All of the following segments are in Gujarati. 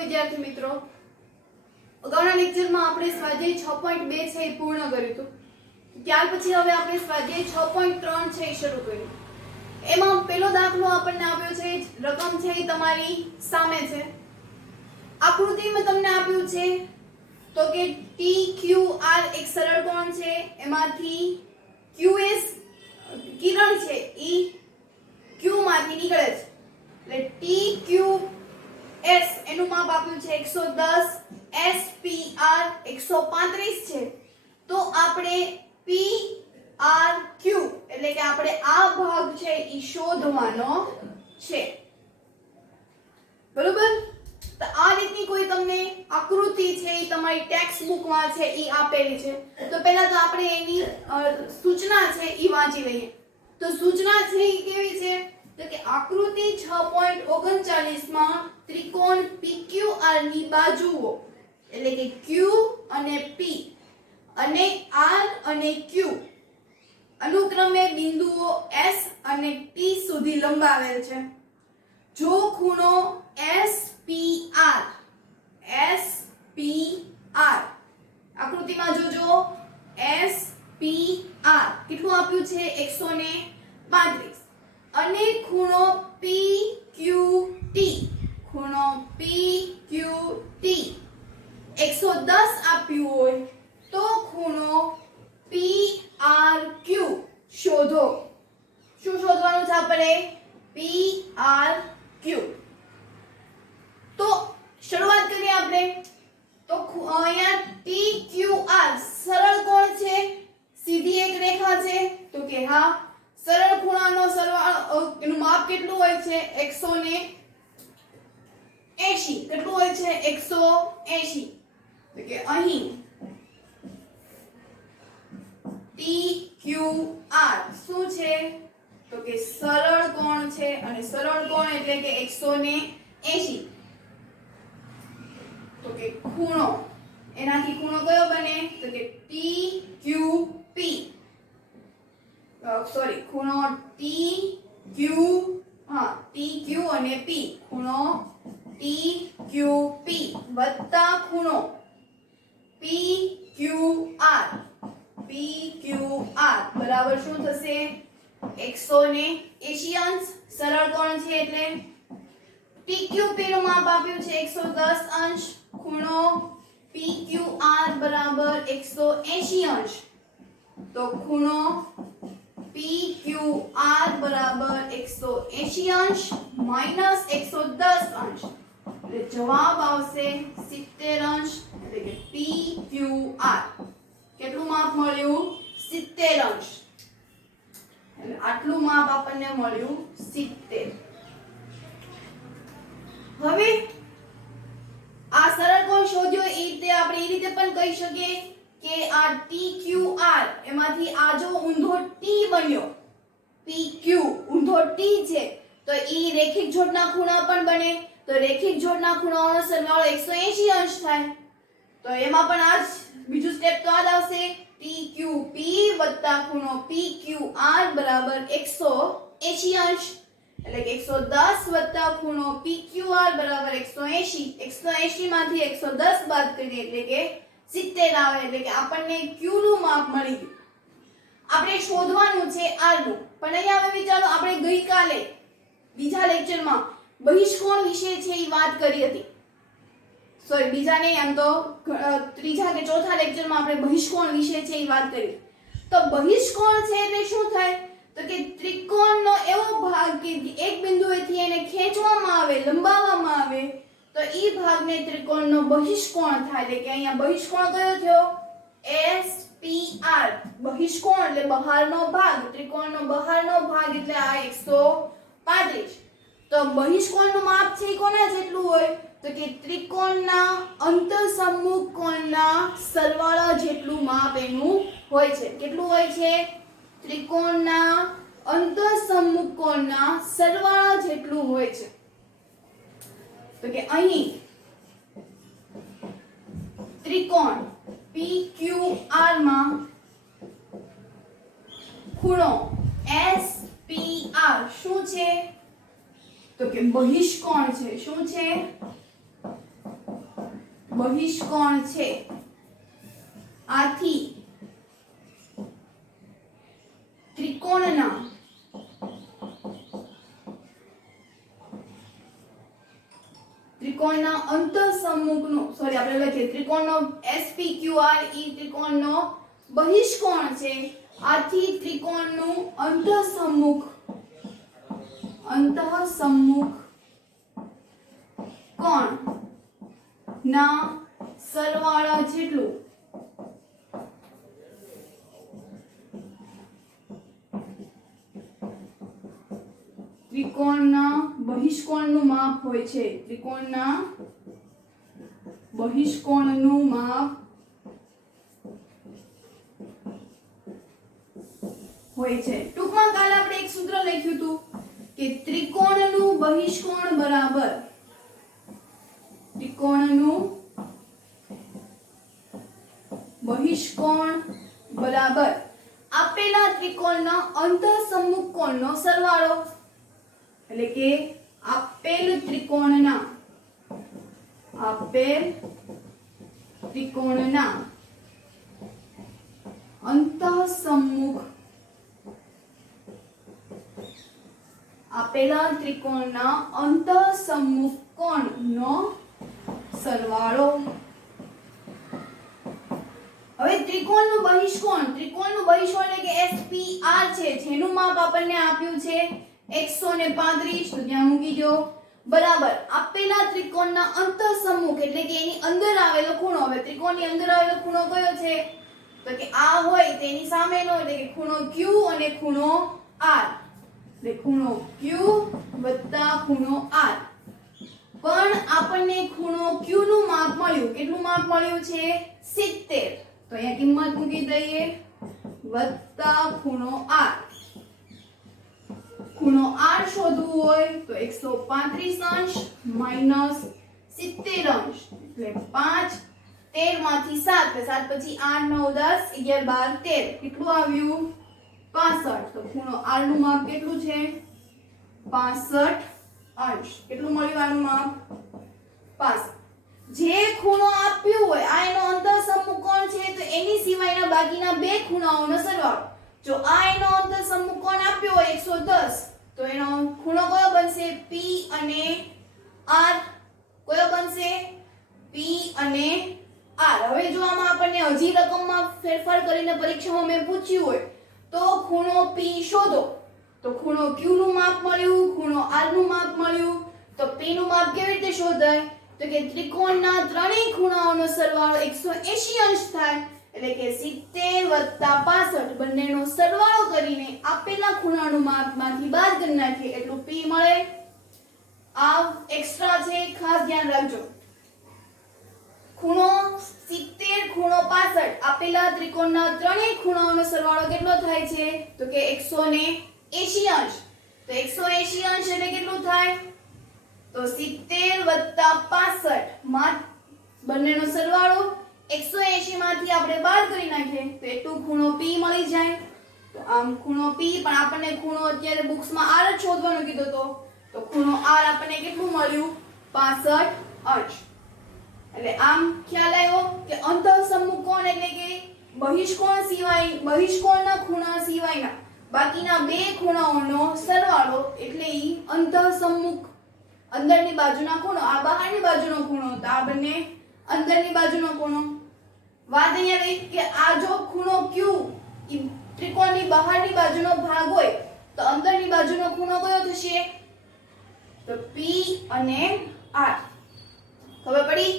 વિદ્યાર્થી મિત્રો, અગાઉના લેક્ચરમાં આપણે સ્વાધ્યાય 6.2 છે એ પૂર્ણ કર્યું હતું. ત્યાર પછી હવે આપણે સ્વાધ્યાય 6.3 છે એ શરૂ કર્યું. એમાં પહેલો દાખલો આપણને આપ્યો છે, રકમ છે એ તમારી સામે છે. આકૃતિમાં તમને આપ્યું છે તો કે TQR એક સરળ કોણ છે, એમાંથી QS કિરણ છે એ Q માંથી નીકળે છે. એટલે TQS એનું માપ આપ્યું છે 110, SPR 135 છે. તો આપણે PRQ એટલે કે આપણે આ ભાગ છે ઈ શોધવાનો છે. બરોબર? તો આ રીતની કોઈ તમને આકૃતિ છે એ તમારી ટેક્સ્ટ બુકમાં છે ઈ આપેલી છે. તો પહેલા તો આપણે એની સૂચના છે ઈ વાંચી લઈએ. તો સૂચના છે ઈ કેવી છે? તો કે આકૃતિ 6.39 માં ત્રિકોણ PQR ની બાજુઓ એટલે કે Q અને P અને R અને Q અનુક્રમે બિંદુઓ S અને T સુધી લંબાવેલ છે. જો ખૂણો SPR આકૃતિમાં જોજો SPR કેટલું આપ્યું છે 135 અને ખૂણો PQT 110 આપ્યું હોય તો ખૂણો PRQ શોધો. શું શોધવાનું છે આપણે? PRQ. તો શરૂઆત કરીએ આપણે. તો અહીંયા TQR સરળ કોણ છે, સીધી એક રેખા છે. તો કે હા, સરળ ખૂણાનો સરવાળો એનું માપ કેટલું હોય છે 180. કેટલું હોય છે 180. તો કે અહીં TQR શું છે? તો કે સરળ કોણ છે અને સરળ કોણ એટલે કે 180. તો કે ખૂણો એનાથી ખૂણો કયો બને? તો કે TQP. ખૂણો TQ અને P. ખૂણો TQP વત્તા ખૂણો PQR બરાબર શું થશે? 180 અંશ. સરળ કોણ છે એટલે TQP નું માપ આપ્યું છે 110 અંશ. ખૂણો PQR બરાબર 180 અંશ. તો ખૂણો PQR બરાબર 180 અંશ માઈનસ 110 અંશ. એટલે જવાબ આવશે 70 અંશ. એટલે કે PQR કેટલું માપ મળ્યું? 70 અંશ. એટલે આટલું માપ આપણને મળ્યું 70. હવે આ સરળ કોણ શોધ્યો એ રીતે આપણે એ રીતે પણ કહી શકીએ કે આ TQR એમાંથી આ જો ઊંધો T બન્યો, PQ ઊંધો T છે તો ઈ રેખિક જોડના ખૂણા પણ બને. તો રેખિક જોડના ખૂણાઓનો સરવાળો 180 અંશ થાય. તો એમાં પણ આ બીજું સ્ટેપ તો આ જ આવશે. TQP વત્તા ખૂણો PQR બરાબર 180 અંશ. એટલે કે 110 વત્તા ખૂણો PQR બરાબર 180. 180 માંથી 110 બાદ કરીએ એટલે કે 70 આવે. એટલે કે આપણને Q નું માપ મળી ગયું. આપણે શોધવાનું છે R નું. પણ અહીંયા હવે વિચારો, આપણે ગઈકાલે બીજા લેક્ચરમાં બહિષ્કોણ વિશે છે એ વાત કરી હતી. સોરી, બીજા નહીં, આમ તો ત્રીજા કે ચોથા લેક્ચરમાં આપણે બહિષ્કોણ વિશે છે એ વાત કરી. તો બહિષ્કોણ છે એટલે શું થાય? તો કે ત્રિકોણનો એવો ભાગ કે એક બિંદુએથી એને ખેંચવામાં આવે, લંબાવવામાં આવે તો ઈ ભાગને ત્રિકોણનો બહિષ્કોણ થાય. એટલે કે અહીંયા બહિષ્કોણ કયો થયો? SPR. બહિષ્કોણ એટલે બહારનો ભાગ, ત્રિકોણનો બહારનો ભાગ એટલે આ 135. તો બહિષ્કોણનું માપ છે કોના જેટલું હોય? તો કે ત્રિકોણના અંતઃસમ્મુખ કોણના સરવાળા જેટલું માપ એનું હોય છે. કેટલું હોય છે? ત્રિકોણના અંતઃસમ્મુખ કોણના સરવાળા જેટલું હોય છે. તો કે અહીં ત્રિકોણ PQR માં ખૂણો SPR શું છે? તો કે બહિષ્કોણ છે. શું છે? બહિષ્કોણ છે આથી ત્રિકોણના અંતઃસમુખનો આપણે લખીએ ત્રિકોણનો SPQR ત્રિકોણનો બહિષ્કોણ છે આથી ત્રિકોણનું અંતઃસમુખ કોણ ના સરવાળા જેટલું ત્રિકોણના બહિષ્કોણનું માપ હોય છે ત્રિકોણના બહિષ્કોણનું માપ હોય છે ટૂંકમાં કાલે આપણે એક સૂત્ર લખ્યું હતું કે ત્રિકોણનું બહિષ્કોણ બરાબર આપેલા ત્રિકોણના અંતઃસમુખ કોણનો સરવાળો એટલે કે આપેલ ત્રિકોણના અંતઃસમુખ કોણનો સરવાળો હવે ત્રિકોણનું બહિષ્કોણ એટલે કે SPR છે જેનું માપ આપણને આપ્યું છે 135 તો ત્યાં મૂકી દો બરાબર આપેલા ત્રિકોણના અંતઃસમુખ એટલે કે એની અંદર આવેલો ખૂણો હવે ત્રિકોણની અંદર આવેલો ખૂણો કયો છે તો કે આ હોય તેની સામેનો એટલે કે ખૂણો Q અને ખૂણો R એટલે ખૂણો Q વત્તા ખૂણો R પણ આપણને ખૂણો Q નું માપ મળ્યું કેટલું માપ મળ્યું છે 70 તો અહીંયા કિંમત મૂકી દઈએ વત્તા ખૂણો R ખૂણો R શોધવું હોય તો 135 અંશ માઈનસ 70 અંશ એટલે 5 13 માંથી 7 7 પછી 8 9 10 11 12 13 કેટલું આવ્યું 65 તો ખૂણો R નું માપ કેટલું છે 65 અંશ કેટલું મળ્યું આનું માપ 65 જે ખૂણો આપ્યું હોય આ એનો અંતઃસમુખ કોણ છે તો એની સિવાયના બાકીના બે ખૂણાઓનો સરવાળો જો આ એનો અંતઃસમુખ કોણ આપ્યો હોય 110 તો એનો ખૂણો કયો બનશે P અને R કયો બનશે P અને R હવે જો આમાં આપણને હજી રકમમાં ફેરફાર કરીને પરીક્ષામાં મેં પૂછ્યું હોય તો ખૂણો P શોધો તો ખૂણો Q નું માપ મળ્યું ખૂણો R નું માપ મળ્યું તો P નું માપ કેવી રીતે શોધાય તો કે ત્રિકોણના ત્રણેય ખૂણાઓનો સરવાળો 180 અંશ થાય એટલે કે 70 + 65 બંનેનો સરવાળો કરીને આપેલા ખૂણાનું માપમાંથી બાદ કરી નાખીએ એટલું P મળે આ એક્સ્ટ્રા છે ખાસ ધ્યાન રાખજો ખૂણો 70 ખૂણો 65 આપેલા ત્રિકોણના ત્રણેય ખૂણાઓનો સરવાળો કેટલો થાય છે તો કે 180 અંશ તો 180 અંશ એટલે કેટલું થાય તો 70 + 65 માં બંનેનો સરવાળો 180 માંથી આપણે બાદ કરી નાખીએ તો એટલું ખૂણો P મળી જાય તો આમ ખૂણો P પણ આપણને ખૂણો અત્યારે બુક્સમાં R જ શોધવાનું કીધું તો ખૂણો R આપણને કેટલું મળ્યું 65 અંશ એટલે આમ ખ્યાલ આવ્યો કે અંતઃસમુખ કોણ એટલે કે બહિષ્કોણના ખૂણા સિવાયના બાકીના બે ખૂણાઓનો સરવાળો એટલે ઈ અંતઃસમુખ અંદરની બાજુના ખૂણો આ બહારની બાજુનો ખૂણો તો આ બંને અંદરની બાજુનો ખૂણો વાત અહીંયા રહી કે આ જો ખૂણો Q ત્રિકોણની બહારની બાજુનો ભાગ હોય તો અંદરની બાજુનો ખૂણો કયો થશે તો P અને R ખબર પડી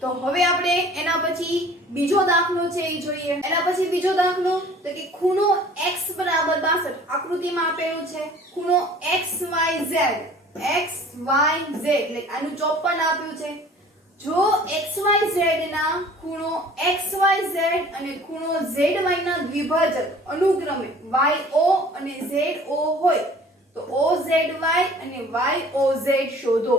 તો હવે આપણે એના પછી બીજો દાખલો છે એ જોઈએ એના પછી બીજો દાખલો તો કે ખૂણો x = 62 આકૃતિમાં આપેલું છે ખૂણો XYZ એટલે આનું 54 આપ્યું છે જો XYZ ના ખૂણો XYZ અને ખૂણો ZY ના દ્વિભાજક અનુક્રમે YO અને ZO હોય તો OZY અને YOZ શોધો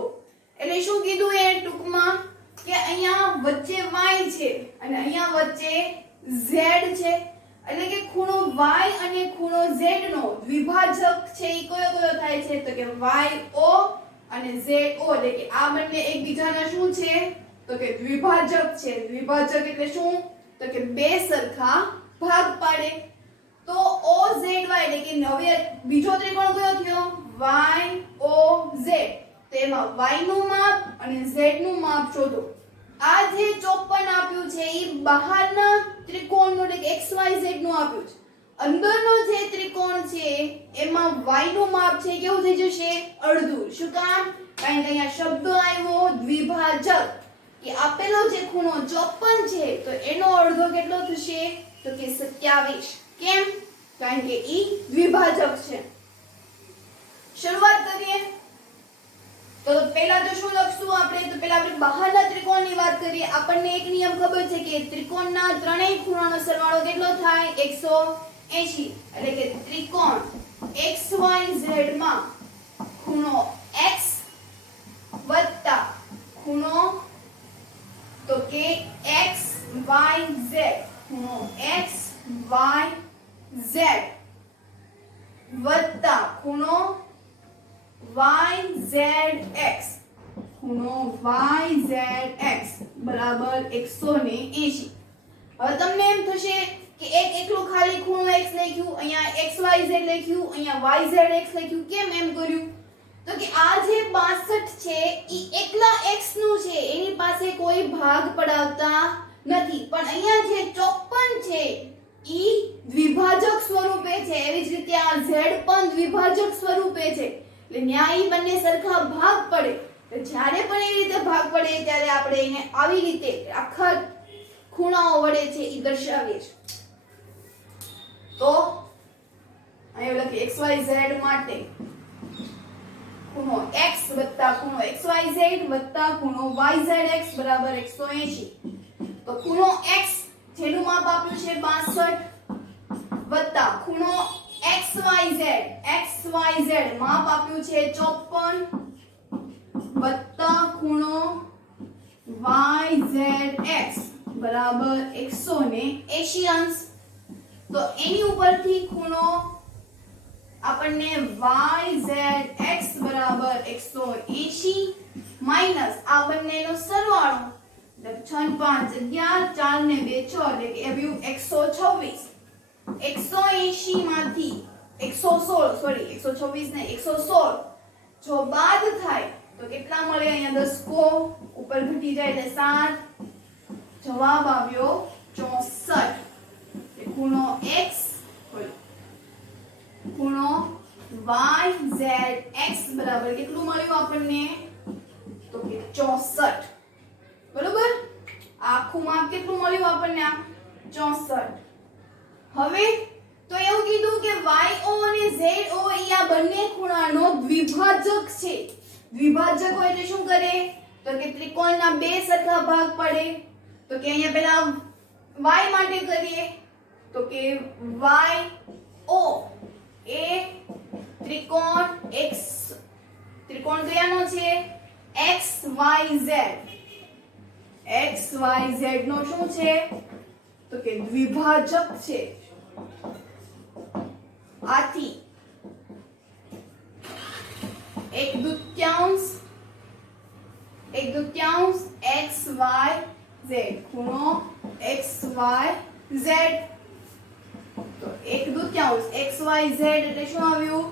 એટલે શું કીધું એ ટૂંકમાં કે અહીંયા વચ્ચે y છે અને અહીંયા વચ્ચે z છે એટલે કે ખૂણો y અને ખૂણો z નો દ્વિભાજક છે એ કયો થાય છે તો કે YO અને ZO એટલે કે આ બંને એકબીજાના શું છે તો કે દ્વિભાજક છે. દ્વિભાજક એટલે શું? તો કે બે સરખા ભાગ પાડે. તો OZY એટલે કે હવે બીજો ત્રિકોણ કયો થયો? YOZ. તો એમાં y નું માપ અને z નું માપ શોધો. આ જે 54 આપ્યું છે એ બહારના ત્રિકોણનું એટલે XYZ નું આપ્યું છે. અંદરનો જે ત્રિકોણ છે એમાં y નું માપ છે કેવું થઈ જશે? અડધું. શું કામ? કારણ કે અહીંયા શબ્દ આવ્યો દ્વિભાજક, કે આપેલો જે ખૂણો 54 છે તો એનો અડધો કેટલો થશે? તો કે 27. કેમ? કારણ કે ઈ દ્વિભાજક છે. શરૂઆત કરીએ. તો પહેલા તો શું લખશું આપણે? તો પહેલા આપણે બહારના ત્રિકોણની વાત કરીએ. આપણને એક નિયમ ખબર છે કે ત્રિકોણના ત્રણેય ખૂણાનો સરવાળો કેટલો થાય? 180. એટલે કે ત્રિકોણ XYZ માં ખૂણો x વત્તા ખૂણો તો કે XYZ, ખૂણો XYZ વત્તા ખૂણો YZX, ખૂણો YZX બરાબર 180. હવે તમને એમ થશે કે એકલું ખાલી ખૂણો x લખ્યું, અહીંયા XYZ લખ્યું, અહીંયા YZX લખ્યું, કેમ એમ કર્યું? તો કે આ જે 62 છે ઈ એકલા x નું છે, એની પાસે કોઈ ભાગ પડાવતા નથી. પણ અહીંયા જે 54 છે ઈ દ્વિભાજક સ્વરૂપે છે. એવી જ રીતે આ z પણ દ્વિભાજક સ્વરૂપે છે. એટલે ન્યાયી બંને સરખા ભાગ પડે. તો જ્યારે પણ એ રીતે ભાગ પડે ત્યારે આપણે એને આવી રીતે આખા ખૂણાઓ વડે છે ઈ દર્શાવીએ છીએ. તો અહીં લખી XYZ માટે ખૂણો x વત્તા ખૂણો XYZ વત્તા ખૂણો YZX બરાબર 180. તો ખૂણો x જેનું માપ આપ્યું છે 62 વત્તા ખૂણો XYZ માપ આપ્યું છે 54 વત્તા ખૂણો YZX બરાબર 180 અંશ. તો એની ઉપરથી ખૂણો આપણને YZX બરાબર 180 માઈનસ આ બંનેનો સરવાળો 6 5 11 4 ને 2 6 એટલે કે આવ્યું 126. 180 માંથી 116 સોરી 126 ને 116 જો બાદ થાય તો કેટલા મળે? અહીંયા દસકો ઉપર ઘટી જાય એટલે 7. જવાબ આવ્યો 64. ખૂણો x ખૂણો YZX બરાબર કેટલું મળ્યું આપણને? તો કે 64. બરોબર? આખું માપ કેટલું મળ્યું આપણને? 64. હવે તો એવું કીધું કે YO અને ZO ઈ આ બંને ખૂણાનો દ્વિભાજક છે. દ્વિભાજક હોય એટલે શું કરે? તો કે ત્રિકોણના બે સરખા ભાગ પડે. તો કે અહીંયા પહેલા y માટે કરીએ. તો કે YO એ ત્રિકોણ ત્રિકોણ કયાનો છે? XYZ. XYZ નો શું છે? તો કે દ્વિભાજક છે. આથી 1/2 XYZ ખૂણો XYZ. તો 1/2 XYZ એટલે શું આવ્યું?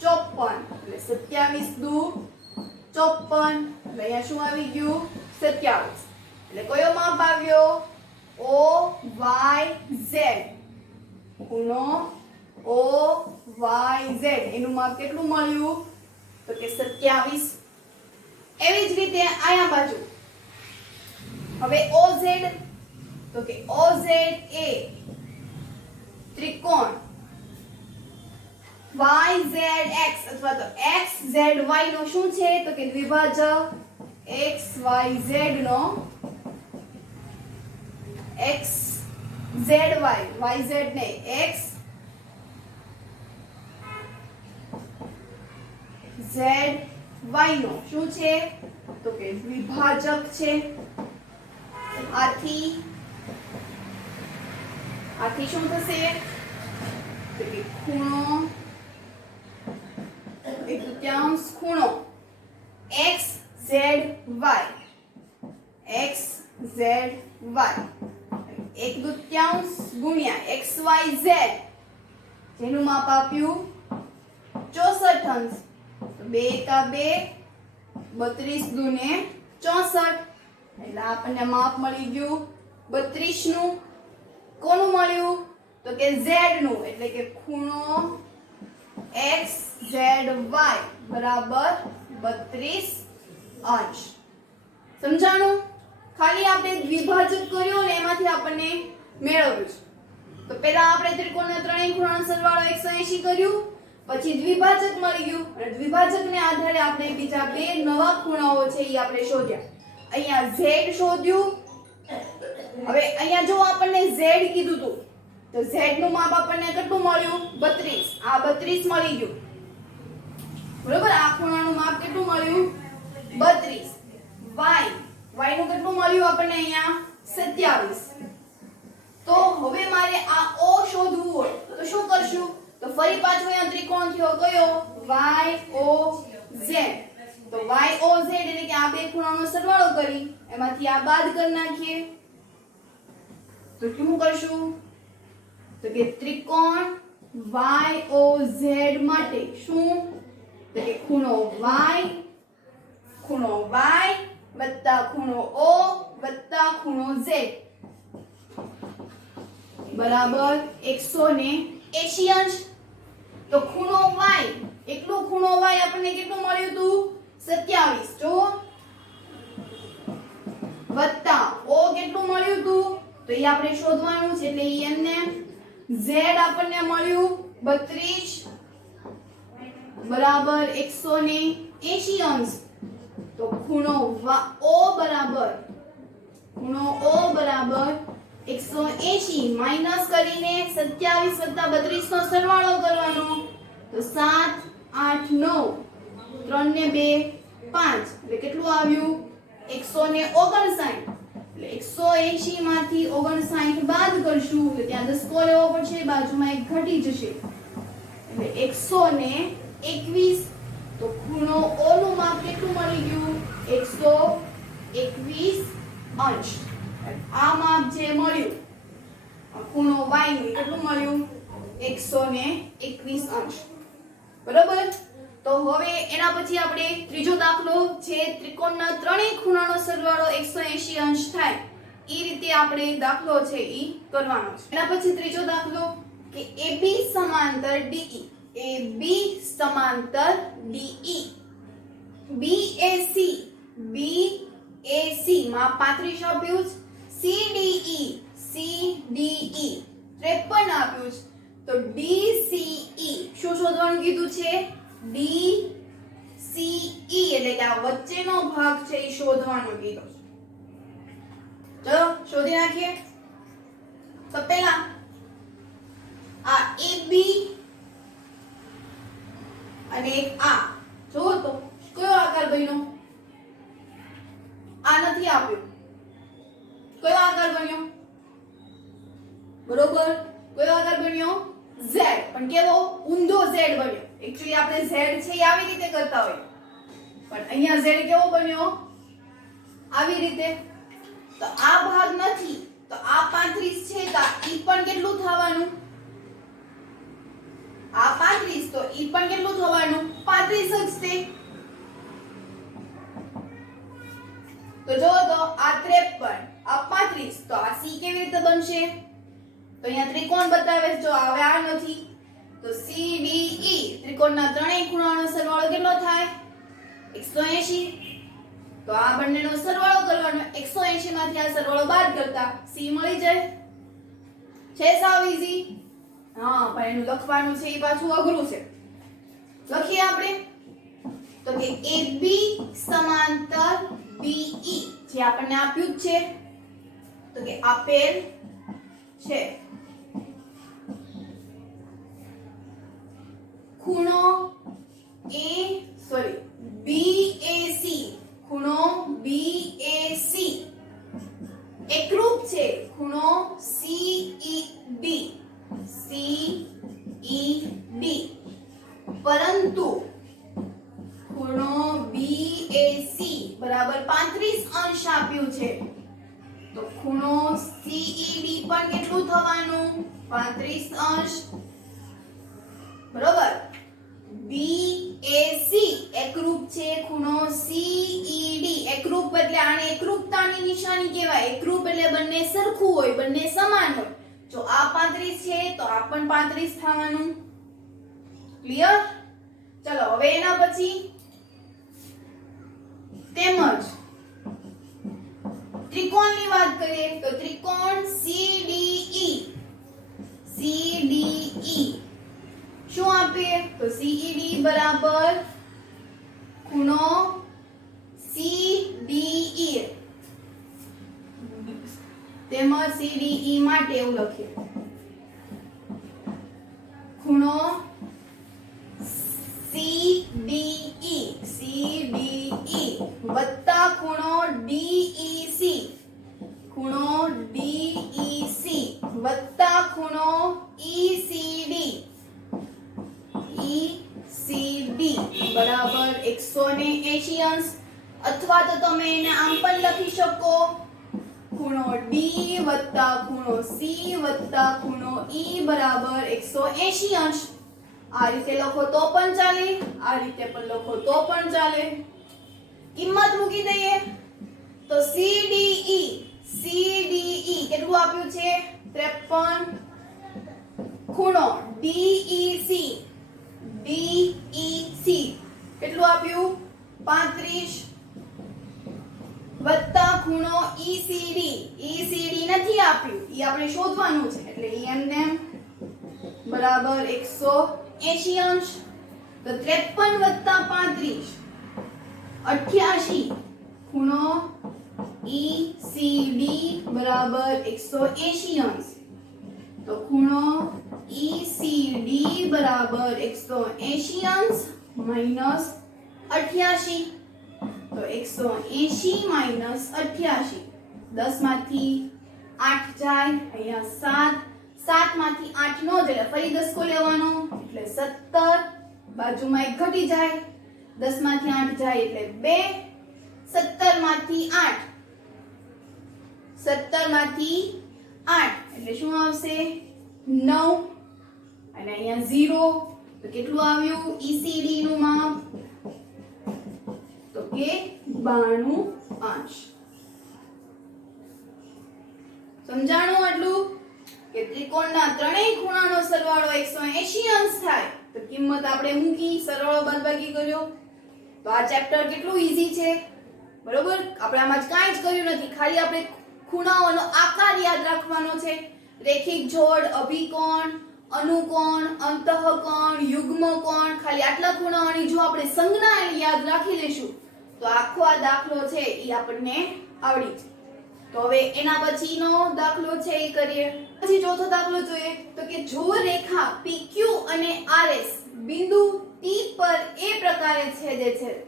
54. એટલે 27 દુ 54. એટલે અહીંયા શું આવી ગયું? 27. એટલે કયો માપ આવ્યો? OYZ. ખૂણો OYZ એનું માપ કેટલું મળ્યું? તો કે 27. એવી જ રીતે આયા બાજુ હવે OZ. તો કે OZ એ ત્રિકોણ YZX અથવા તો XZY નો શું છે? તો કે દ્વિભાજક. XYZ નો XZY YZ ને XZY નો શું છે? તો કે દ્વિભાજક છે. આથી શું થશે? તો કે ખૂણો 1/2 ખૂણો XZY x z y 1/2 ગુણ્યા x y z જેનું માપ આપ્યું 64 અંશ. તો 2 એકા 2 32 દુને 64 એટલે આપણને માપ મળી ગયું 32 નું. કોનું મળ્યું? તો કે z નું, એટલે કે ખૂણો x z y બરાબર 32 અંશ. સમજાણું? ખાલી આપણે દ્વિભાજક કર્યો ને એમાંથી આપણને મેળવ્યું છે. તો પહેલા આપણે ત્રિકોણના ત્રણેય ખૂણાનો સરવાળો 180 કર્યું, પછી દ્વિભાજક મળી ગયું અને દ્વિભાજકને આધારે આપણે બીજા બે નવા ખૂણાઓ છે એ આપણે શોધ્યા. અહીંયા z શોધ્યું. હવે અહીંયા જો આપણને z કીધું હતું તો z નું માપ આપણને કેટલું મળ્યું? 32. આ 32 મળી ગયું. બરોબર? આ ખૂણાનું માપ કેટલું મળ્યું? 32. y નું કેટલું મળ્યું આપણને અહીંયા? 27. તો હવે મારે આ o શોધવું હોય તો શું કરશું? તો ફરી પાછો અહીંયા ત્રિકોણ થયો કયો? YOZ. તો YOZ એટલે કે આ બે ખૂણાનો સરવાળો કરી એમાંથી આ બાદ કરી નાખીએ. તો શું કરશું? તો કે ત્રિકોણ YOZ માટે શું? તો કે ખૂણો y વત્તા ખૂણો o વત્તા ખૂણો z બરાબર 180 અંશ. તો ખૂણો y, એકલો ખૂણો y આપણને કેટલું મળ્યું હતું? 27. જો વત્તા o કેટલું મળ્યું હતું? તો એ આપણે શોધવાનું છે, એટલે એમને z આપણને મળ્યું 32 બરાબર 180 અંશ. તો ખૂણો o બરાબર 180 માઈનસ કરીને 27 વત્તા 32 નો સરવાળો કરવાનો. તો 7 8 9 3 ને 2 5 એટલે કેટલું આવ્યું? 159. એટલે 180 માંથી 59 બાદ કરશું એટલે ત્યાં દસકો લેવો પડશે, બાજુમાં એક ઘટી જશે એટલે 121. તો ખૂણો o નું માપ કેટલું મળી ગયું? 121 અંશ. આ માપ જે મળ્યું ખૂણો y નું કેટલું મળ્યું? 121 અંશ. બરોબર? તો હવે એના પછી આપણે ત્રીજો દાખલો છે, ત્રિકોણના ત્રણેય ખૂણાનો સરવાળો 180 અંશ થાય એ રીતે આપણે દાખલો છે ઈ કરવાનો છે. એના પછી ત્રીજો દાખલો કે AB સમાંતર DE, AB સમાંતર DE, BAC માં 35 આપ્યું છે, CDE 53 આપ્યું છે. તો DCE શું શોધવાનું કીધું છે? DCE એટલે કે આ વચ્ચેનો ભાગ છે એ શોધવાનો કીધો છે. ચલો શોધી નાખીએ. તો પહેલા આ AB અને એક આ જોવો તો કયો આકાર બન્યો? આ નથી આપ્યો. કયો આકાર બન્યો? બરોબર, કયો આકાર બન્યો? Z. પણ કેવો? ઊંધો Z બન્યો. એક્ચ્યુઅલી આપણે Z છે એ આવી રીતે કરતા હોય, પણ અહીંયા Z કેવો બન્યો? આવી રીતે. તો આ ભાગ નથી, તો આ 35 છે તો ઈ પણ કેટલું થવાનું? આ 35 તો ઈ પણ કેટલું થવાનું? 35 જ છે. તો જો તો આ 53, આ 35, તો આ C કેવી રીતે બનશે? તો અહીંયા ત્રિકોણ બતાવે છે, જો હવે આ નથી તો CDE ત્રિકોણના ત્રણેય ખૂણાનો સરવાળો કેટલો થાય? 180. તો આ બંનેનો સરવાળો કરવાનો, 180 માંથી આ સરવાળો બાદ કરતા C મળી જાય છે. સાવ ઈઝી. હા, પણ એનું લખવાનું છે એ પાછું અઘરું છે. લખીએ આપણે તો કે AB સમાંતર BE જે આપણને આપ્યું જ છે, તો કે આપેલ છે ખૂણો BAC, ખૂણો BAC એકરૂપ છે ખૂણો CED, પરંતુ ખૂણો BAC બરાબર 35 અંશ આપ્યું છે. પણ કેટલું થવાનું 35 અંશ બરોબર BAC એકરૂપ છે ખૂણો CED એકરૂપ એટલે આને એકરૂપતાની નિશાની કહેવાય એકરૂપ એટલે બંને સરખું હોય બંને સમાન હોય જો આ 35 છે તો આ પણ 35 થવાનું ક્લિયર ચલો હવે એના પછી તેમજ ત્રિકોણની વાત કરીએ તો ત્રિકોણ CDE શું આપે તો CED બરાબર ખૂણો CDE તેમજ CDE માટે એવું લખીએ ખૂણો CDE વત્તા ખૂણો DEC વત્તા ખૂણો ECD બરાબર 180 અંશ અથવા તો તમે એને આમ પણ લખી શકો ખૂણો D વત્તા ખૂણો C વત્તા ખૂણો E બરાબર 180 અંશ આ રીતે લખો તો પણ ચાલે આ રીતે પણ લખો તો પણ ચાલે કિંમત મૂકી દઈએ તો CDE કેટલું આપ્યું છે 53 ખૂણો DEC કેટલું આપ્યું 35 વત્તા ખૂણો ECD નથી આપ્યું ઈ આપણે શોધવાનું છે એટલે એમને બરાબર 180 અંશ તો 53 વત્તા 35 88 ખૂણો ECD બરાબર 180 અંશ તો ખૂણો ECD બરાબર 180 અંશ માઈનસ 88 તો 180 માઈનસ 88 10 માંથી 8 જાય અહીંયા 7 માંથી 8 નો જાય ફરી 10 કો લેવાનો એટલે 17 બાજુમાં એક ઘટી જાય 10 માંથી 8 જાય એટલે 2 17 માંથી 8 એટલે શું આવશે 9 અને અહીંયા 0 તો કેટલું આવ્યું ECD નું માપ તો કે 92 અંશ સમજાણું આટલું કે ત્રિકોણના ત્રણેય ખૂણાનો સરવાળો 180 અંશ થાય તો કિંમત આપણે મૂકી સરવાળો બાદબાકી કર્યો તો આ ચેપ્ટર કેટલું ઈઝી છે બરોબર આપણે આમાં કાંઈ જ કર્યું નથી ખાલી આપણે ખૂણાઓનો આકાર યાદ રાખવાનો છે રેખિક જોડ અભિકોણ અનુકોણ અંતઃકોણ યુગ્મકોણ ખાલી આટલા ખૂણાઓની જો આપણે સંજ્ઞા યાદ રાખી લેશું તો આખો આ દાખલો છે એ આપણને આવડી જાય તો હવે એના પછીનો દાખલો છે એ કરીએ પછી ચોથો દાખલો જોઈએ તો કે જો રેખા PQ અને RS બિંદુ T પર એ પ્રકારે છેદે છે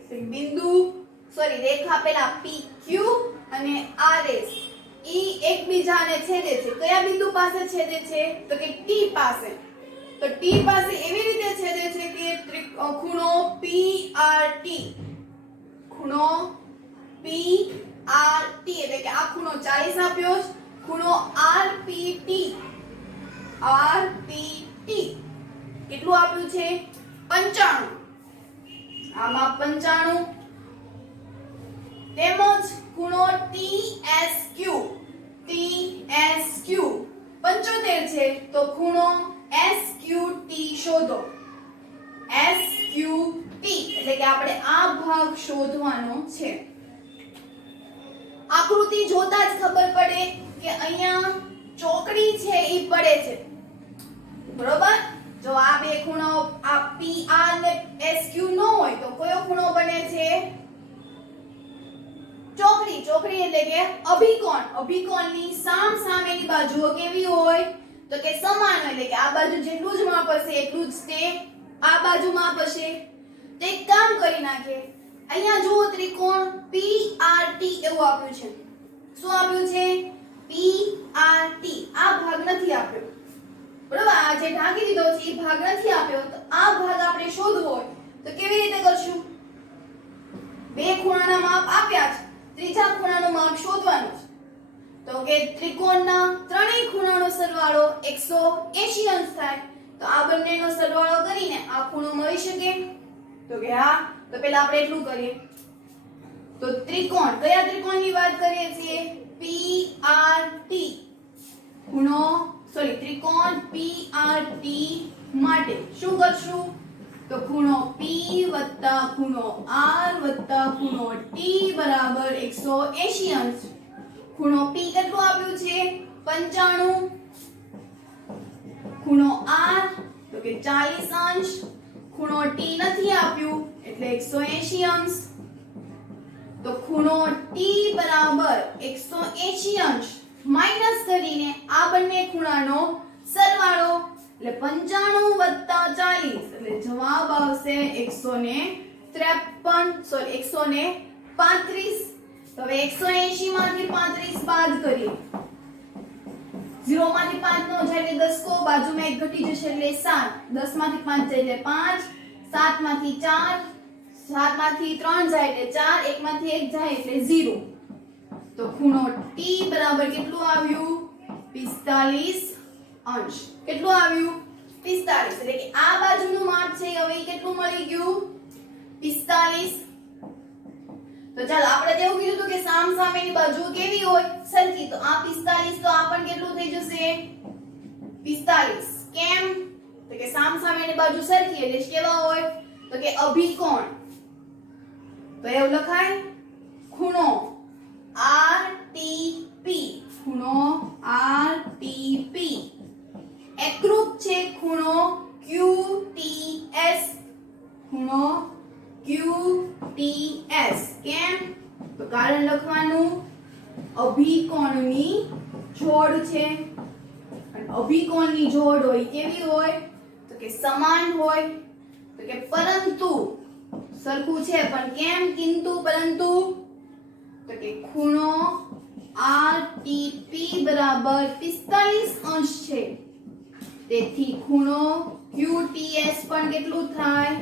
રેખા પેલા PQ અને RS ઈ એકબીજાને છેદે છે કયા બિંદુ પાસે છેદે છે તો કે T પાસે તો T પાસે એવી રીતે છેદે છે કે ખૂણો PRT એટલે કે આ ખૂણો 40 આપ્યો છે ખૂણો RPT કેટલું આપ્યું છે 95 આમાં 95 તેમજ ખૂણો TSQ 75 છે તો ખૂણો SQT શોધો SQT એટલે કે આપણે આ ભાગ શોધવાનો છે આકૃતિ જોતા જ ખબર પડે કે અહીંયા ચોકડી છે ઈ પડે છે બરોબર જો આ બે ખૂણો આ PR ને SQ નો હોય તો કયો ખૂણો બને છે ચોકડી એટલે કે અભિકોણની સામેની બાજુઓ કેવી હોય તો કે સમાન એટલે કે આ બાજુ જેટલું જ માપ હશે એટલું જ તે આ બાજુ માપ હશે તો એક કામ કરી નાખે અહીંયા જુઓ ત્રિકોણ PRT એવું આપ્યું છે શું આપ્યું છે PRT આ ભાગ નથી આપ્યો બરોબર આ જે ઢાંકી દીધો છે એ ભાગ નથી આપ્યો તો આ ભાગ આપણે શોધવો હોય તો કેવી રીતે કરશું બે ખૂણાના માપ આપ્યા છે ત્રીજા ખૂણાનું માપ શોધવાનું છે તો કે ત્રિકોણના ત્રણેય ખૂણાનો સરવાળો 180 અંશ થાય. તો આ બંનેનો સરવાળો કરીને આ ખૂણો મળી શકે? તો કે હા. તો પહેલા આપણે એટલું કરીએ. તો ત્રિકોણ, કયા ત્રિકોણની વાત કરીએ છીએ? PRT ખૂણો ત્રિકોણ PRT માટે શું કરશું? તો ખૂણો P વત્તા ખૂણો R વત્તા ખૂણો T બરાબર 180 અંશ. ખૂણો P કેટલું આપ્યું છે? 95. ખૂણો R તો કે 40 અંશ. ખૂણો T નથી આપ્યું એટલે 180 અંશ. તો ખૂણો T બરાબર 180 અંશ માઈનસ કરીને આ બંને ખૂણાનો સરવાળો એટલે 95 વત્તા 40 એટલે જવાબ આવશે 135. તો હવે 180 માંથી 35 બાદ કરીએ. 0 માંથી 5 નો જાય એટલે 10 કો, બાજુમાં 1 ઘટી જશે એટલે 7. 10 માંથી 5 જાય એટલે 5. 7 માંથી 4, 7 માંથી 3 જાય એટલે 4, 1 માંથી 1 જાય એટલે 0. તો ખૂણો T બરાબર કેટલું આવ્યું? 45 અંશ. કેટલું આવ્યું? 45. એટલે કે આ બાજુનું માપ છે હવે કેટલું મળી ગયું? 45. તો ચાલો આપણે જેવું કીધું હતું કે સામસામેની બાજુ કેવી હોય? સરખી. તો આ 45 તો આ પણ કેટલું થઈ જશે? 45. કેમ? તો કે સામસામેની બાજુ સરખી એટલે કેવા હોય? તો કે અભિકોણ. તો એવું લખાય ખૂણો RTP. ખૂણો RTP એકરૂપ છે ખૂણો QTS. ખૂણો QTS. કેમ? તો કારણ લખવાનું અભિકોણની જોડ છે. અને અભિકોણની જોડ હોય કેવી હોય? તો કે સમાન હોય. તો કે પરંતુ સરખું છે પણ કેમ? કિંતુ પરંતુ. તો કે ખૂણો RTP બરાબર 45 અંશ છે. તેથી ખૂણો QTS પણ કેટલું થાય?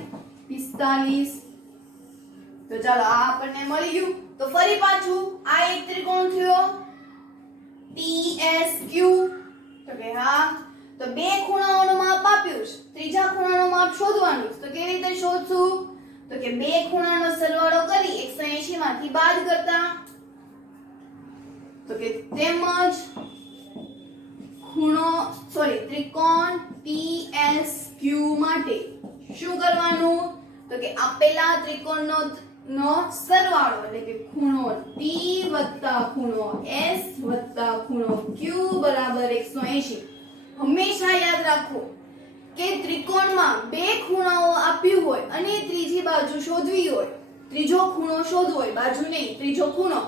45. તો ચાલો આ આપણને મળી ગયું. તો ફરી પાછું આ એક ત્રિકોણ થયો TSQ. તો કે હા. તો બે ખૂણાઓનું માપ આપ્યું છે, ત્રીજા ખૂણાનું માપ શોધવાનું. તો કેવી રીતે શોધશું? તો કે બે ખૂણાનો સરવાળો કરી 180 માંથી બાદ કરતા. તો કે તેમજ ત્રિકોણ TSQ માટે શું કરવાનું? તો કે આપેલા ત્રિકોણનો સરવાળો એટલે કે ખૂણો T વત્તા ખૂણો S વત્તા ખૂણો Q બરાબર 180. હંમેશા યાદ રાખો કે ત્રિકોણમાં બે ખૂણાઓ આપ્યું હોય અને ત્રીજી બાજુ શોધવી હોય, ત્રીજો ખૂણો શોધવો હોય, બાજુ નહીં ત્રીજો ખૂણો,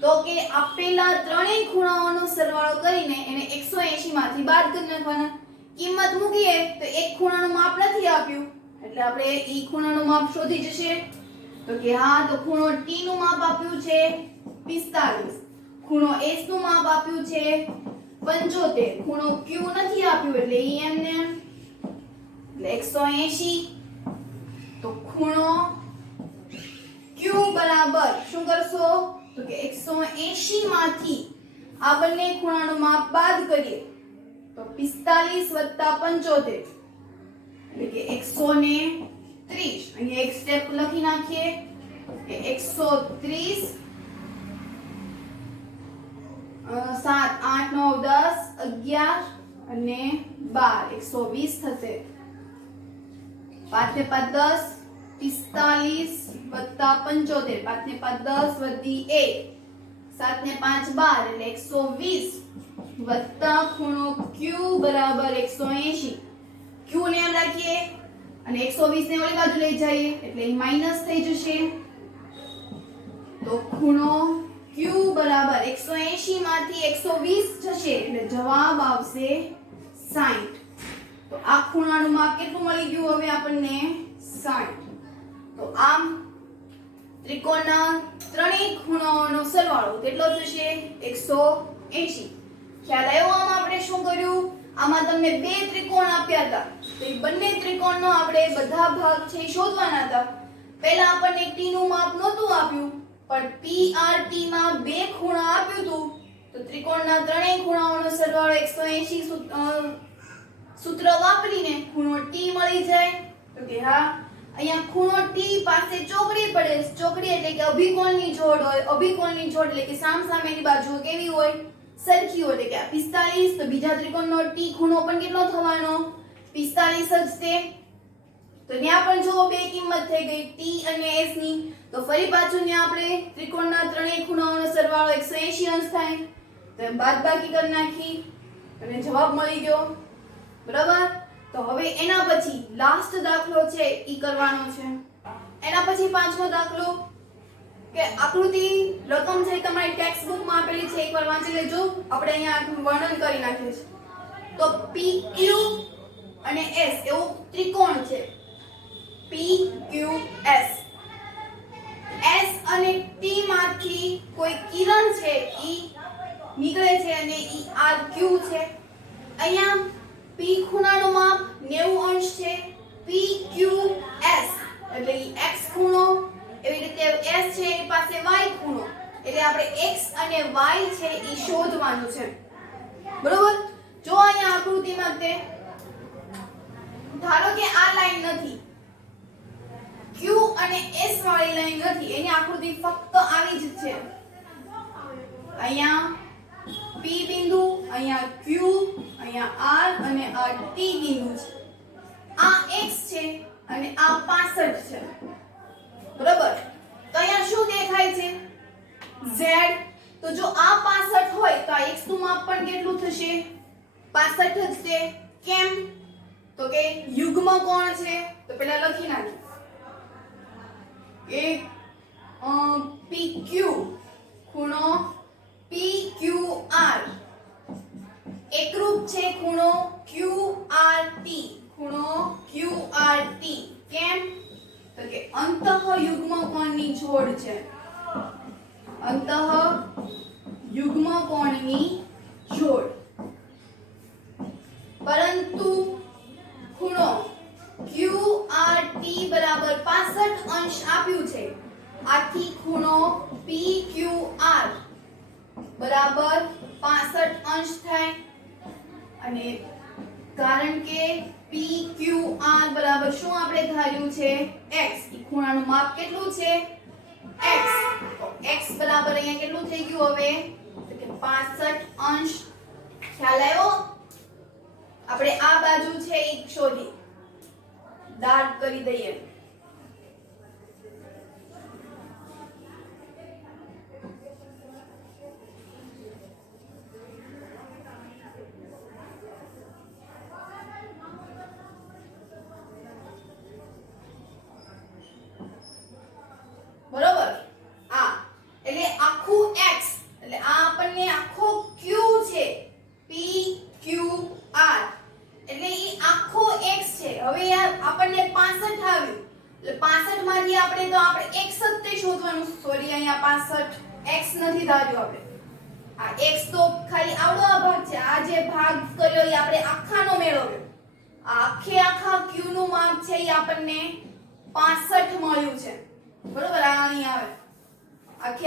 તો કે આપેલા ત્રણેય ખૂણાઓનો સરવાળો કરીને એને 180 માંથી બાદ કરી નાખવાના. કિંમત મૂકીએ તો એક ખૂણાનું માપ નથી આપ્યું એટલે આપણે ઈ ખૂણાનું માપ શોધી જશે. તો કે હા. તો ખૂણો T નું માપ આપ્યું છે 45. ખૂણો S નું માપ આપ્યું છે 75. ખૂણો Q નથી આપ્યું એટલે ઈ એમને એટલે 180. તો ખૂણો Q બરાબર શું કરશો? તો કે 180 માંથી આ બંને ખૂણાનું માપ બાદ કરીએ તો 45 વત્તા 75 એટલે કે 130. અહીંયા એક સ્ટેપ લખી નાખીએ કે 130 7 8 9 10 11 અને 12 120 થશે. 5 ને 5 10 45 વત્તા 75. 5 ને 5 10 વધી 1. 7 ને 5 12 એટલે 120 વત્તા ખૂણો Q બરાબર 180. Q ને એમ રાખીએ અને 120 ને ઓલી બાજુ લઈ જઈએ એટલે એ માઈનસ થઈ જશે. તો ખૂણો Q બરાબર 180 માંથી 120 જશે એટલે જવાબ આવશે 60. તો આ ખૂણાનું માપ કેટલું મળી ગયું હવે આપણને? 60. તો આમ ત્રિકોણના ત્રણેય ખૂણાઓનો સરવાળો કેટલો થશે? 180. ખ્યાલ આવ્યો? આમ આપણે શું કર્યું? આમાં તમને બે ત્રિકોણ આપ્યા હતા તો એ બંને ત્રિકોણનો આપણે બધા ભાગ છે શોધવાના હતા. પહેલા આપણને T નું માપ નહોતું આપ્યું પણ PRT માં બે ખૂણા આપ્યું હતું તો ત્રિકોણના ત્રણેય ખૂણાઓનો સરવાળો 180 સૂત્ર વાપરીને ખૂણો t મળી જાય તો કે હા અહીંયા ખૂણો t પાસે ચોકડી પડે ચોકડી એટલે કે અભિકોણની જોડ હોય અભિકોણની જોડ એટલે કે સામસામેની બાજુઓ કેવી હોય સરખી હોય એટલે કે 45 તો બીજા ત્રિકોણનો t ખૂણો પણ કેટલો થવાનો 45 જ છે તો ત્યાં પણ જો બે કિંમત થઈ ગઈ t અને s ની તો ફરી પાછું ત્યાં આપણે ત્રિકોણના ત્રણેય ખૂણાઓનો સરવાળો 180 અંશ થાય તો બાદબાકી કરી નાખી અને જવાબ મળી ગયો બરાબર તો હવે એના પછી લાસ્ટ દાખલો છે ઈ કરવાનો છે એના પછી પાંચમો દાખલો કે આકૃતિ રકમ છે તમારી ટેક્સ્ટ બુક માં આપેલી છે એકવાર વાંચી લેજો આપણે અહીંયા વર્ણન કરી નાખ્યું છે તો PQ અને S એવો ત્રિકોણ છે PQS S અને T માંથી કોઈ કિરણ છે ઈ નીકળે છે અને ઈ RQ છે અહીંયા P ખૂણાનું માપ 90 અંશ છે PQS એટલે ઈ x ખૂણો એવી રીતે S છે એની પાસે y ખૂણો એટલે આપણે x અને y છે ઈ શોધવાનું છે બરોબર જો અહીંયા આકૃતિમાં તે ધારો કે આ લાઈન નથી Q અને S વાળી લાઈન નથી એની આકૃતિ ફક્ત આવી જ છે અહીંયા P બિંદુ અહીંયા Q અહીંયા R અને આ T બિંદુ છે આ x છે અને આ 65 છે બરોબર તો અહીંયા શું દેખાય છે z તો જો આ 65 હોય તો આ x નું માપ પણ કેટલું થશે 65 જ છે કેમ તો કે યુગ્મ કોણ છે તો પહેલા લખી નાખો કે PQ ખૂણો PQR એકરૂપ છે ખૂણો QRT ખૂણો QRT કેમ તો કે અંતઃયુગ્મ કોણની જોડ છે અંતઃયુગ્મ કોણની જોડ પરંતુ ખૂણો QRT બરાબર 65 અંશ આપ્યું છે આથી ખૂણો PQR બરાબર 65 અંશ થાય અને કારણ કે PQR બરાબર શું આપણે ધાર્યું છે x ઈ ખૂણાનું માપ કેટલું છે x તો x બરાબર અહીંયા કેટલું થઈ ગયું હવે તો કે 65 અંશ ખ્યાલ આવ્યો આપણે આ બાજુ છે ઈ શોધી ડાર્ક કરી દઈએ બરોબર આ એટલે આખું x એટલે આ આપણને આખો q છે PQR એટલે ઈ આખો x છે હવે યાર આપણને 65 આવ્યું એટલે 65 માંથી આપણે તો આપણે x જ તે શોધવાનું સોરી અહીંયા 65 x નથી ધાર્યું આપણે આ x તો ખાલી આવડો આ ભાગ છે આ જે ભાગ કર્યો ઈ આપણે આખાનો મેળવ્યો આ આખા q નું માપ છે ઈ આપણને 65 મળ્યું છે બરોબર આ અહીં આવે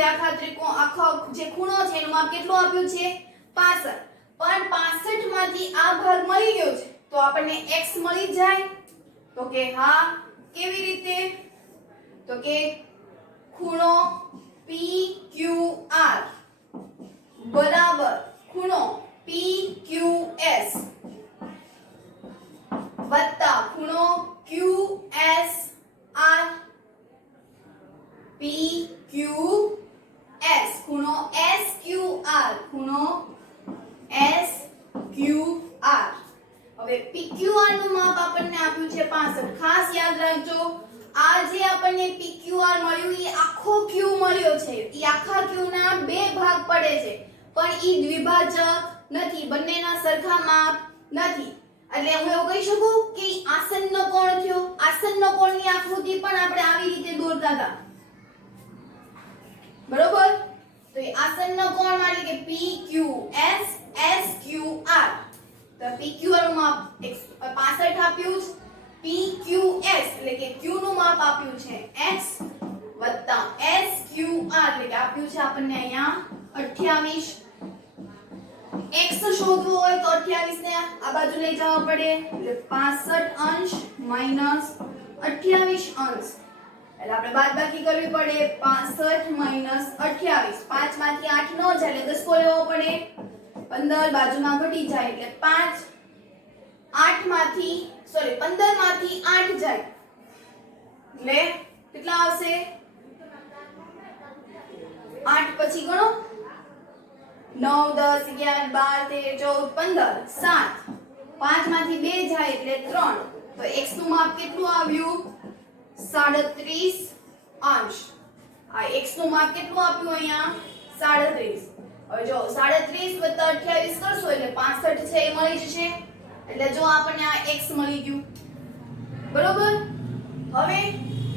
આખા ત્રિકોણ આખો જે ખૂણો છે એનું માપ કેટલું આપ્યું છે 65 પણ 65 માંથી આ ભાગ મળી ગયો છે તો આપણને x મળી જાય તો કે હા કેવી રીતે તો કે ખૂણો PQR બરાબર ખૂણો PQS વત્તા ખૂણો QSR PQS ખૂણો SQR ખૂણો SQR હવે PQR નું માપ આપણને આપ્યું છે 65 ખાસ યાદ રાખજો આ જે આપણને PQR મળ્યું ઈ આખો Q મળ્યો છે ઈ આખા Q ના બે ભાગ પડે છે પણ ઈ દ્વિભાજક નથી બંનેના સરખા માપ નથી એટલે હું એવું કહી શકું કે આસન્ન કોણ થયો આસન્ન કોણની આકૃતિ પણ આપણે આવી રીતે દોરતા હતા બરોબર તો એ આસન્ન કોણ એટલે કે PQS SQR તો PQR નું માપ 65 આપ્યું છે PQS એટલે કે Q નું માપ આપ્યું છે x SQR એટલે કે આપ્યું છે આપણને અહીંયા 28 x શોધવું હોય તો 28 ને આ બાજુ લઈ જવા પડે એટલે 65 અંશ માઈનસ 28 અંશ એટલે આપણે બાદબાકી કરવી પડે 65 માઈનસ 28 5 માંથી 8 ન જાય એટલે દસકો લેવો પડે 15 બાજુમાં ઘટી જાય એટલે 5 8 માંથી 15 માંથી 8 જાય એટલે કેટલા આવશે 8 પછી ગણો 9 10 11 12 13 14 15 7 5 માંથી 2 જાય એટલે 3 તો x નું માપ કેટલું આવ્યું 37 અંશ આ x નું માપ કેટલું આપ્યું અહીંયા 37 હવે જો 37 + 28 કરશો એટલે 65 છે એ મળી જશે એટલે જો આપણને આ x મળી ગયું બરોબર હવે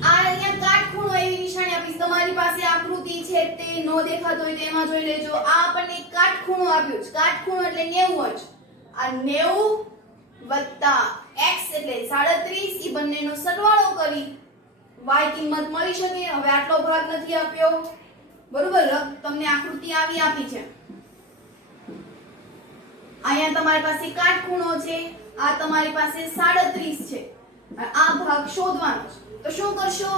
આ અહીંયા કાટખૂણો એવી નિશાની આપી તમારી પાસે આકૃતિ છે તે નો દેખાતો હોય તો એમાં જોઈ લેજો આ આપણને કાટખૂણો આપ્યો છે કાટખૂણો એટલે 90 અંશ આ 90 + x એટલે 37 ઈ બંનેનો સરવાળો કરી y કિંમત મળી શકે હવે આટલો ભાગ નથી આપ્યો બરોબર તમને આકૃતિ આવી આપી છે અહીંયા તમારી પાસે કાટખૂણો છે આ તમારી પાસે 37 છે આ ભાગ શોધવાનો છે તો શું કરશો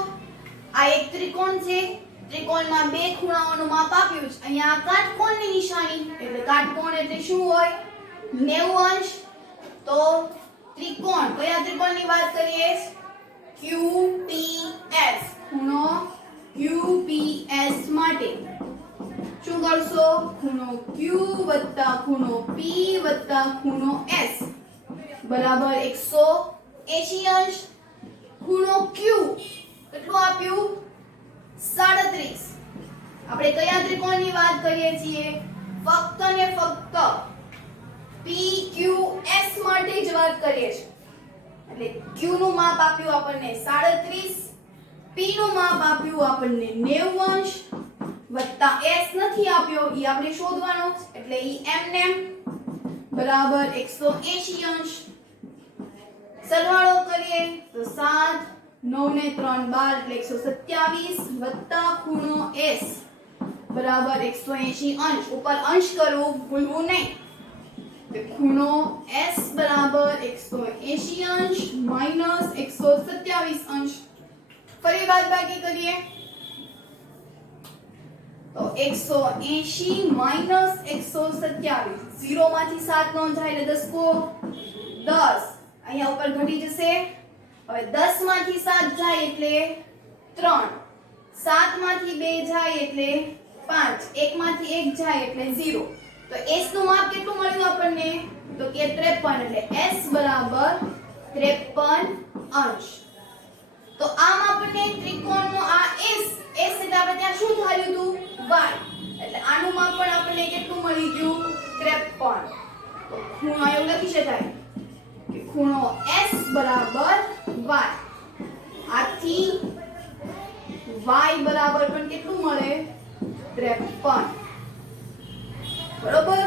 આ એક ત્રિકોણ છે ત્રિકોણમાં બે ખૂણાઓનું માપ આપ્યું છે અહીંયા આ કાટકોણની નિશાની એટલે કાટકોણ એટલે શું હોય 90 અંશ તો ત્રિકોણ કયા ત્રિકોણની વાત કરીએ QPS ખૂણો QPS માટે શું કરશો ખૂણો Q વત્તા ખૂણો P વત્તા ખૂણો S બરાબર 180 અંશ ખૂણો Q કેટલું આપ્યું 37 આપણે કયા ત્રિકોણની વાત કરીએ છીએ ફક્ત ને ફક્ત PQS માટે જ વાત કરીએ છીએ એટલે Q નું માપ આપ્યું આપણને 37 P નું માપ આપ્યું આપણને 90 અંશ વત્તા S નથી આપ્યો ઈ આપણે શોધવાનો એટલે ઈ એમનેમ બરાબર 180 અંશ સરવાળો કરીએ તો 7 9 ને 3 12 એટલે 127 વત્તા ખૂણો S બરાબર 180 અંશ ઉપર અંશ કરવું ભૂલવું નહીં તો ખૂણો S બરાબર 180 અંશ માઈનસ 127 અંશ ફરી બાદબાકી કરીએ તો 180 માઈનસ 127 0 માંથી 7 નો જાય એટલે દસકો 10 અહીંયા ઉપર ઘટી જશે હવે 10 માંથી 7 જાય એટલે 3 7 માંથી 2 જાય એટલે 5 1 માંથી 1 જાય એટલે 0 તો s નું માપ કેટલું મળ્યું આપણને તો કે 53 એટલે s બરાબર 53 અંશ તો આમ આપણને ત્રિકોણનો આ s એટલે આપણે ત્યાં શું ધાર્યું હતું y એટલે આનું માપ પણ આપણને કેટલું મળી ગયું 53 તો ખૂણો એવું લખી શકાય કે ખૂણો s બરાબર y આથી y બરાબર પણ કેટલું મળે 53 બરોબર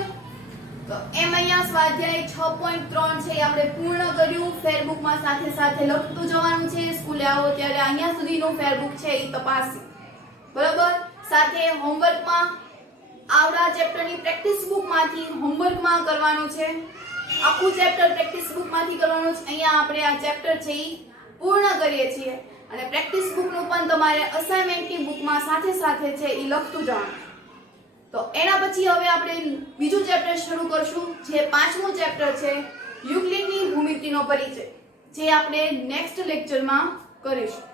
તો એમ અહીંયા સ્વાધ્યાય 6.3 છે આપણે પૂર્ણ કર્યું ફેરબુકમાં સાથે સાથે લખતું જવાનું છે સ્કૂલે આવો ત્યારે અહીંયા સુધીનું ફેરબુક છે એ તપાસી બરોબર સાથે હોમવર્કમાં આવડા ચેપ્ટરની પ્રેક્ટિસ બુકમાંથી હોમવર્કમાં કરવાનું છે આખું ચેપ્ટર પ્રેક્ટિસ બુકમાંથી કરવાનું છે અહીંયા આપણે આ ચેપ્ટર છે એ પૂર્ણ કરીએ છીએ અને પ્રેક્ટિસ બુકનું પણ તમારે અસાઇનમેન્ટની બુકમાં સાથે સાથે છે એ લખતું જવાનું તો એના પછી હવે આપણે બીજું ચેપ્ટર શરૂ કરશું જે પાંચમું ચેપ્ટર છે યુક્લિડની ભૂમિતિનો પરિચય જે આપણે નેક્સ્ટ લેક્ચરમાં કરીશું